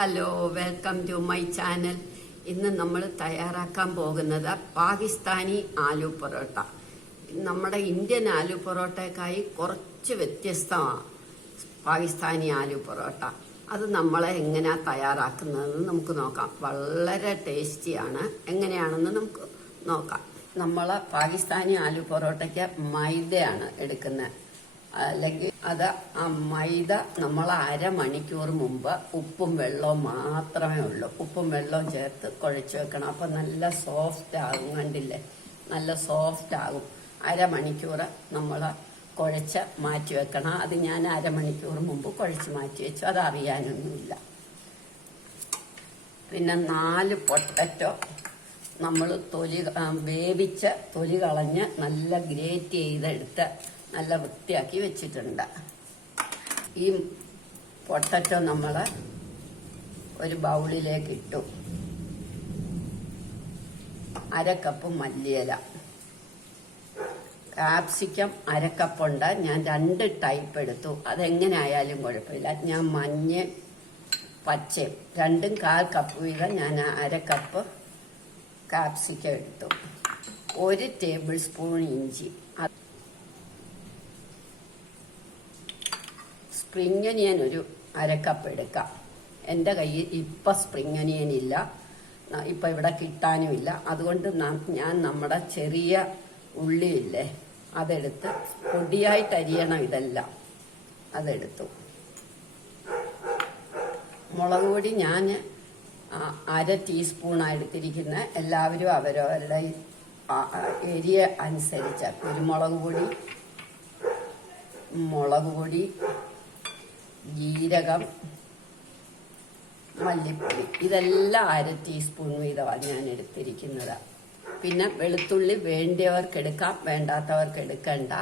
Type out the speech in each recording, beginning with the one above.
Hello, welcome to my channel. ഇന്ന് നമ്മൾ തയ്യാറാക്കാൻ പോകുന്നത് പാകിസ്ഥാനി ആലു പൊറോട്ട. നമ്മുടെ ഇന്ത്യൻ ആലു പൊറോട്ടയ്ക്കായി കുറച്ച് വ്യത്യസ്തമാണ് പാകിസ്ഥാനി ആലു പൊറോട്ട. അത് നമ്മളെ എങ്ങനെയാ തയ്യാറാക്കുന്നതെന്ന് നമുക്ക് നോക്കാം. വളരെ ടേസ്റ്റിയാണ്. എങ്ങനെയാണെന്ന് നമുക്ക് നോക്കാം. നമ്മൾ പാകിസ്ഥാനി ആലു പൊറോട്ടയ്ക്ക് മൈദയാണ് എടുക്കുന്നത്. അല്ലെങ്കിൽ അത് ആ മൈദ നമ്മൾ അരമണിക്കൂർ മുമ്പ് ഉപ്പും വെള്ളവും മാത്രമേ ഉള്ളൂ. ഉപ്പും വെള്ളവും ചേർത്ത് കുഴച്ച് വെക്കണം. അപ്പം നല്ല സോഫ്റ്റ് ആകും. കണ്ടില്ലേ, നല്ല സോഫ്റ്റ് ആകും. അരമണിക്കൂർ നമ്മൾ കുഴച്ച് മാറ്റി വെക്കണം. അത് ഞാൻ അരമണിക്കൂർ മുമ്പ് കുഴച്ച് മാറ്റി വെച്ചു. അത് അറിയാനൊന്നുമില്ല. പിന്നെ 4 പൊട്ടറ്റോ നമ്മൾ വേവിച്ച് തൊലി കളഞ്ഞ് നല്ല ഗ്രേറ്റ് ചെയ്തെടുത്ത് നല്ല വൃത്തിയാക്കി വെച്ചിട്ടുണ്ട്. ഈ പൊട്ടറ്റോ നമ്മൾ ഒരു ബൗളിലേക്ക് ഇട്ടു. 1/2 കപ്പ് മല്ലിയില, കാപ്സിക്കം 1/2 കപ്പുണ്ട്. ഞാൻ 2 ടൈപ്പ് എടുത്തു. അതെങ്ങനെ ആയാലും കുഴപ്പമില്ല. ഞാൻ മഞ്ഞ പച്ചയും 2ഉം 1/4 കപ്പ് വീതം ഞാൻ 1/2 കപ്പ് കാപ്സിക്കം എടുത്തു. 1 ടേബിൾ സ്പൂൺ ഇഞ്ചി. സ്പ്രിംഗ് ഒനിയൻ ഒരു 1/2 കപ്പ് എടുക്കാം. എൻ്റെ കയ്യിൽ ഇപ്പം സ്പ്രിംഗ് ഒനിയൻ ഇല്ല, ഇപ്പം ഇവിടെ കിട്ടാനുമില്ല. അതുകൊണ്ട് ഞാൻ നമ്മുടെ ചെറിയ ഉള്ളിയില്ലേ, അതെടുത്ത് പൊടിയായിട്ട് അരിയണം. ഇതെല്ലാം അതെടുത്തു. മുളക് പൊടി ഞാൻ 1/2 ടീസ്പൂണാണ് എടുത്തിരിക്കുന്നത്. എല്ലാവരും അവരവരുടെ എരിയ അനുസരിച്ച് കുരുമുളക് പൊടി, മുളക് പൊടി, ജീരകം, മല്ലിപ്പൊടി, ഇതെല്ലാം 1/2 ടീസ്പൂൺ വീതമാണ് ഞാൻ എടുത്തിരിക്കുന്നത്. പിന്നെ വെളുത്തുള്ളി വേണ്ടിയവർക്ക് എടുക്കാം, വേണ്ടാത്തവർക്ക് എടുക്കണ്ട.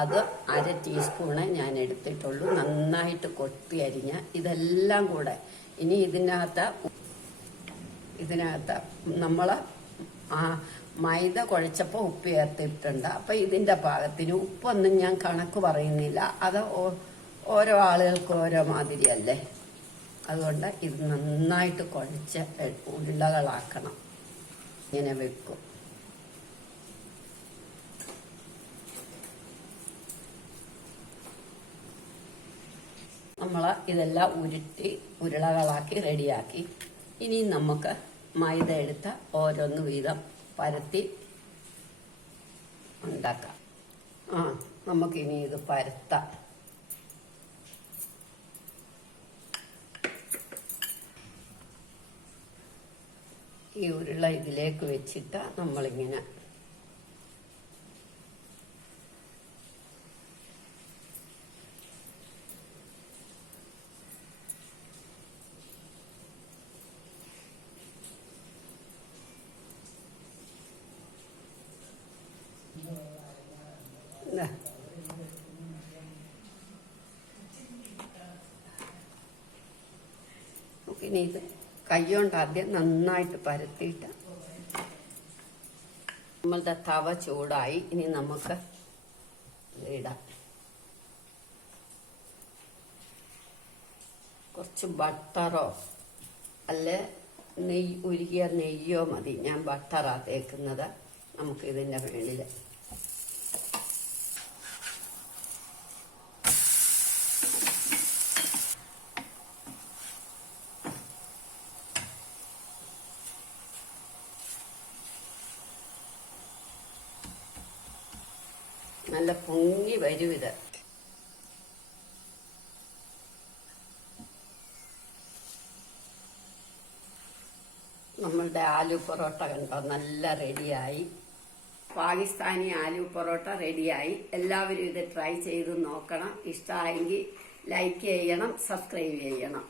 അത് 1/2 ടീസ്പൂണേ ഞാൻ എടുത്തിട്ടുള്ളൂ. നന്നായിട്ട് കൊത്തി അരിഞ്ഞ് ഇതെല്ലാം കൂടെ. ഇനി ഇതിനകത്ത് നമ്മൾ മൈദ കുഴച്ചപ്പോൾ ഉപ്പ് ചേർത്തിട്ടുണ്ട്. അപ്പം ഇതിൻ്റെ പാകത്തിന് ഉപ്പൊന്നും ഞാൻ കണക്ക് പറയുന്നില്ല. അത് ഓരോ ആളുകൾക്ക് ഓരോ മാതിരിയല്ലേ. അതുകൊണ്ട് ഇത് നന്നായിട്ട് കുഴച്ച് ഉരുളകളാക്കണം. ഇങ്ങനെ വെക്കും. നമ്മൾ ഇതെല്ലാം ഉരുട്ടി ഉരുളകളാക്കി റെഡിയാക്കി. ഇനി നമുക്ക് മൈദ എടുത്ത് ഓരോന്ന് വീതം പരത്തി ഉണ്ടാക്കാം. നമുക്കിനി ഇത് പരത്താം. ഈ ഉരുള ഇതിലേക്ക് വെച്ചിട്ട് നമ്മളിങ്ങനെ ഇനി ഇത് കൈകൊണ്ട് ആദ്യം നന്നായിട്ട് പരത്തിയിട്ട് നമ്മളുടെ തവ ചൂടായി. ഇനി നമുക്ക് ഇടാം. കുറച്ച് ബട്ടറോ അല്ലെ ഉരുകിയ നെയ്യോ മതി. ഞാൻ ബട്ടറാ തേക്കുന്നത്. നമുക്ക് ഇതിൻ്റെ മേളിൽ നല്ല പൊങ്ങി വരും. ഇത് നമ്മളുടെ ആലു പൊറോട്ട കണ്ടോ, നല്ല റെഡിയായി. പാകിസ്ഥാനി ആലു പൊറോട്ട റെഡിയായി. എല്ലാവരും ഇത് ട്രൈ ചെയ്ത് നോക്കണം. ഇഷ്ടമായെങ്കിൽ ലൈക്ക് ചെയ്യണം, സബ്സ്ക്രൈബ് ചെയ്യണം.